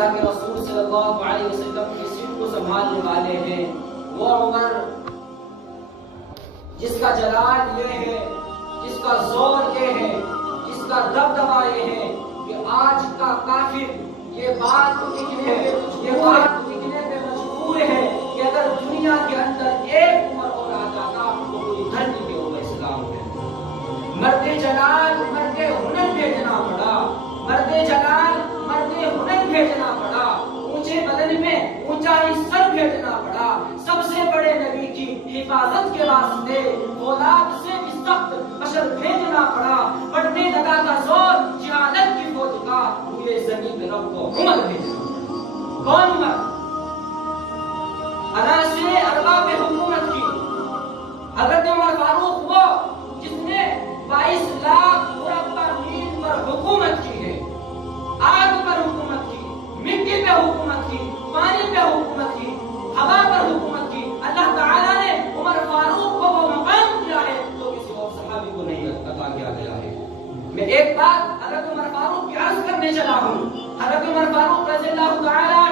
अल्लाह के रसूल सल्लल्लाहु अलैहि वसल्लम की सीट को संभालने वाले हैं वो उमर, जिसका जलाल ये है, जिसका जोर ये है, जिसका दबदबा ये है कि आज का काफिर ये बात लिखने पे मजबूर है कि अगर दुनिया के अंदर एक उमर और आ जाता तो पूरी धरती के ऊपर इस्लाम है। मर्दे जलाल मर्दे हुनर भेजना पड़ा, मर्दे जलाल मर्दे हुनर भेजना पड़ा, ऊंचे बदन में ऊंचाई सर भेजना पड़ा, सबसे बड़े नबी की हिफाजत के वास्ते औलाद से भी सख्त बशर भेजना पड़ा। पढ़ने लगा था जोर जिहादत की फौज का, हुए जमीन पे रब को उमर भेजना। कौन उमर? अनासे अरबाब हुकूमत की हजरत उमर फारूक वो जिसने 22 लाख मुरब्बा मील पर हुकूमत की है, आग पर हुकूमत की, मिट्टी पे हुकूमत की, पानी पे हुकूमत की, हवा पर हुकूमत की। अल्लाह ताला ने उमर फारूक को वो मकाम दिया है जो किसी और सहाबी को नहीं अता किया गया है। मैं एक बात हजरत उमर फारूक की अर्ज करने चला हूँ। हजरत उमर फारूक रज़ियल्लाहु ताला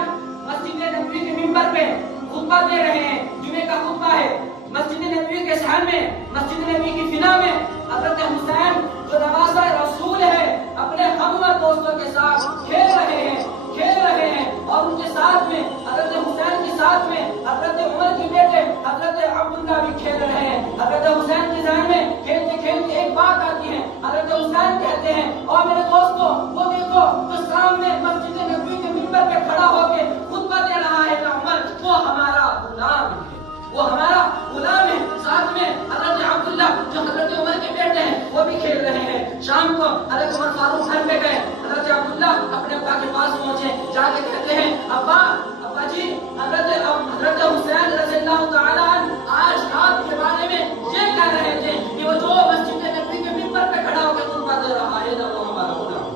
मस्जिद नबवी के मिंबर पे खुतबा दे रहे हैं, जुमे का खुतबा है। मस्जिद नबवी के सहन में, मस्जिद नबवी की फिना में हजरत हुसैन जो नवासा रसूल है अपने हमवर दोस्तों के साथ खेल रहे हैं और उनके साथ में हजरत हुसैन के साथ में हजरत उमर के बेटे हजरत अब्दुल्ला भी खेल रहे हैं। हजरत हुसैन के जहन में खेलते खेलते एक बात आती है। हजरत हुसैन कहते हैं और मेरे दोस्तों वो देखो जो सामने मस्जिद नबवी के मिंबर पे खड़ा होकर खुतबा दे रहा है ना उमर, वो हमारा गुलाम है, वो हमारा गुलाम है। साथ में हजरत अब्दुल्ला जो हजरत उमर के बेटे हैं वो भी खेल रहे हैं। शाम को हजरत उमर फारूक घर पे गए, हजरत अब्दुल्ला अपने अब्बा के पास पहुंचे, जाके कहते हैं अब्बा जी हजरत हुसैन रज़ियल्लाहु ताला आज आपके बारे में ये कह रहे थे कि वो जो मस्जिद नबवी के मिंबर पे खड़ा होकर खुतबा दे रहा है ना वो हमारा गुलाम,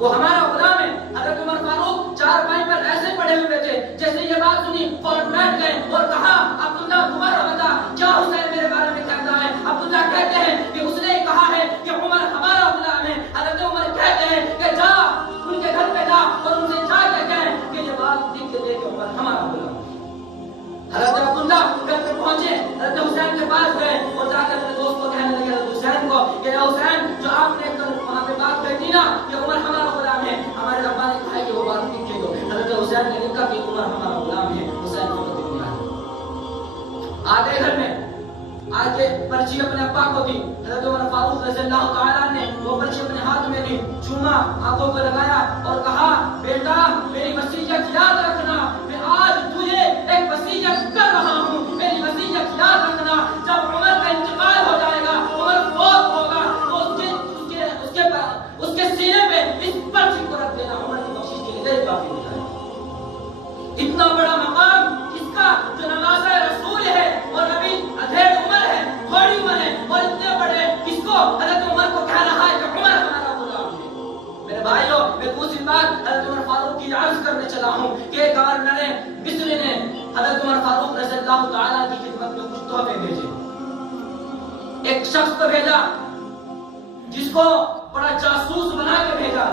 वो हमारा गुलाम है। हजरत उमर फारूक चारपाई पर ऐसे पड़े हुए थे, जैसे ये बात सुनी फौरन बैठ गए और कहा अब्दुल्ला तुम्हारा बता क्या हुसैन मेरे बारे में कहता है। अब्दुल्ला कहते हैं कि उसने कहा है कि उमर हमारा गुलाम है। हजरत उमर कहते हैं कि जा उनके घर पे जा और उनसे जाके कह कि ये बात लिख के दे कि उमर हमारा गुलाम है। हजरत अब्दुल्ला घर पे पहुंचे, हजरत हुसैन के पास गए और जाकर अपने दोस्त को कहने लगे हजरत हुसैन को कि हुसैन जो आपने कल वहां पे बात कही थी ना कि उमर हमारा गुलाम है, हमारे अब्बा ने कहा कि वो बात लिख के दो। हजरत हुसैन ने लिखा कि उमर हमारा गुलाम है। हुसैन को पता नहीं आगे घर में आके पर्ची अपने अब्बा को दी। हजरत उमर फारूक रज़ियल्लाहु ताला ने वो पर्ची अपने हाथ में ली, चूमा, आंखों को लगाया और कहा बेटा मेरी वसीयत याद रखना, मैं आज तुझे एक वसीयत कर रहा हूँ, मेरी वसीयत याद रखना। जब उमर का इंतकाल हो जाएगा, उमर फौत होगा तो उसके सीने पे इस पर्ची को रख देना, उमर की बख्शिश के लिए काफी हो जाएगा। इतना बड़ा मकाम इसका जो नवासा रसूल है और अभी अधेड़ उमर है, थोड़ी उमर है और इतने बड़े इसको हजरत उमर को कह रहा है कि उमर हमारा गुलाम है। मेरे भाइयों मैं दूसरी बात हजरत उमर फारूक की अर्ज करने चला हूँ कि गवर्नर मिस्र ने हजरत उमर फारूक रज़ियल्लाहु ताला की खिदमत में कुछ तोहफे भेजे। एक शख्स को भेजा जिसको बड़ा जासूस बना के भेजा,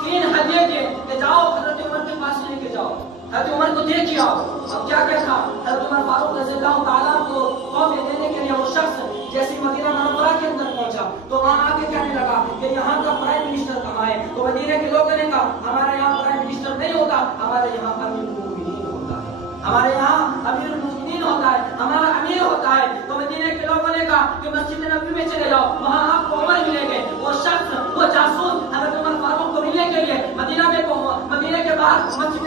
3 हदिये दिए कि जाओ हजरत उमर के पास लेके जाओ, हजरत उमर को देखिए आओ। अब क्या था हजरत उमर फारूक रज़ियल्लाहु ताला को तोहफे देने के लिए वो शख्स जैसे मदीना मुनव्वरा के अंदर पहुंचा तो वहां आके कहने लगा कि यहाँ का प्राइम मिनिस्टर कहाँ है। तो मदीने के लोगों ने कहा हमारे यहाँ प्राइम मिनिस्टर नहीं होता, हमारे यहाँ अमीरुल मोमिनीन होता है, हमारे यहाँ अमीरुल मोमिनीन होता है, हमारा अमीर होता है। तो मदीने के लोगों ने कहा कि मस्जिद नबवी में चले जाओ, वहाँ आपको उमर मिलेंगे। वो शख्स वो जासूस हजरत उमर फारूक को मिलने के लिए मदीने के बाहर मस्जिद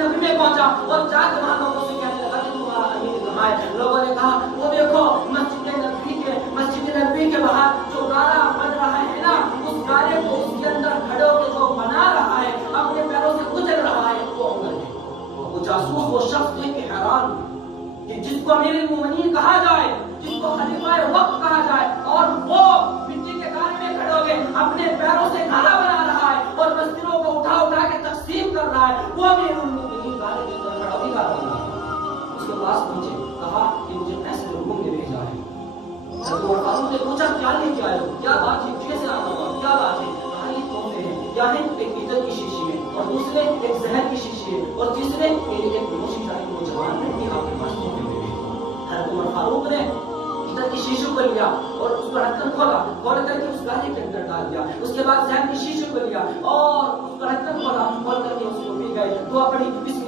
नबवी में पहुंचा और जाकर वहाँ लोगों से कहने लगा कि तुम्हारा अमीर कहाँ है। लोगों ने कहा वो देखो मस्जिद नबवी के बाहर जो गारा बन रहा है ना, उस गारे को उसके अंदर खड़े होकर जो बना रहा है, अपने पैरों से गुजर रहा है, वो उमर है। वो जासूस वो शख्स देख के हैरान कि जिसको अमीरुल मोमिनीन कहा जाए, जिसको खलीफाए वक्त कहा जाए और वो मिट्टी के गारे में खड़े होकर अपने पैरों से गारा बना रहा है और मस्जिदों को उठा के तकसीम कर रहा है, वो अमीरुल मोमिनीन गारे के अंदर खड़ा होकर गारा बना रहा है। उसके पास पहुंचे, कहा कि मुझे ऐसे लोगों ने भेजा है। हजरत उमर फारूक ने पूछा क्या लेके आए हो, क्या बात है, कैसे आना हुआ, क्या बात है। कहा ये तोहफे हैं, क्या है, एक पीतल की शीशी में और दूसरे एक जहर की शीशी और तीसरे एक नौशी तारीख को जवान लड़की आपके पास मौके पे गई। हज़रत उमर फारूक ने इधर की शीशों को लिया और उसको ढक्कन खोला करके उस गाने के अंदर डाल दिया। उसके बाद जहर की शीशों को लिया और उसको ढक्कन खोल करके उसको पी गए। दुआ पड़ी बिस्मिल्लाह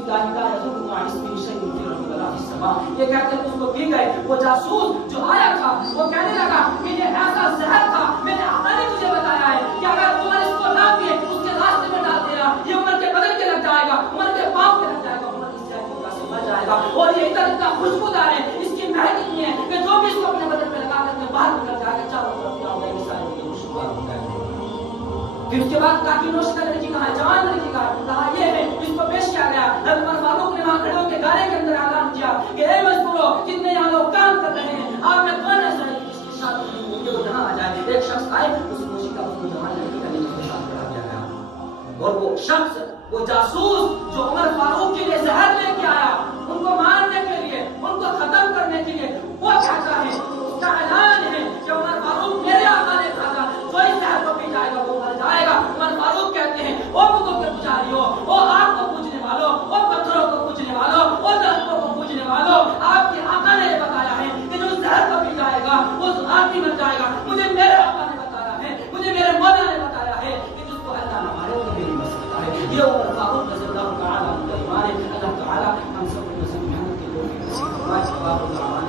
ये कहते हैं उसको पी गए। वो जासूस जो आया था वो कहने लगा कि ये ऐसा जहर था, मैंने आका ने मुझे बताया है कि अगर उमर इसको ना पिए उसके रास्ते में डाल देना, ये उमर के बदन के लग जाएगा, उमर के पाँव के लग जाएगा, उमर इस जहर की वजह से मर जाएगा। और ये इतना खुशबूदार है, इसकी महक इतनी है कि जो भी इसको अपने बदन में लगा करके बाहर निकल जाएगा, चारों तरफ क्या होगा, ये सारी चीजें खुशबूदार हो जाएगी। फिर उसके बाद काकी नौश का लड़की कहा, जवान लड़की कहा ये है, इसको पेश किया गया। हज़रत उमर फारूक ने वहां खड़े होकर गाने के अंदर ऐलान किया कि ए मजदूरों, जितने यहाँ लोग काम कर रहे हैं, आप में कौन ऐसा है जिसकी शादी नहीं हुई, वो यहाँ आ जाए। एक शख्स आए, उस नौशी का उसको जवान लड़की का नीचे पेशाब करा दिया गया। और वो शख्स, वो जासूस जो उमर फारूक के लिए जहर लेके आया, उनको मारने के लिए, उनको खत्म करने के लिए, वो कहता है, उसका ऐलान है कि उमर फारूक मेरे आका ने कहा था, जो इस जहर को पी जाएगा वो मर जाएगा। उमर फारूक कहते हैं, ओ बुतों के पुजारियों, ओ आग को पूजने वालों, ओ पत्थरों को पूजने वालों, ओ दरख्तों को पूजने वालों, आपके आका ने बताया है कि जो जहर को पी जाएगा वो आग भी मर जाएगा। मुझे मेरे आका ने बताया है, मुझे मेरे मौला ने बताया है कि जिसको अल्लाह न मारे वो कभी नहीं मर सकता है। ये उमर फारूक रज़ियल्लाहु तआला अन्हु का ईमान है। अल्लाह ताला हम सब को नसीब मेहनत की तौफीक नसीब फरमाए।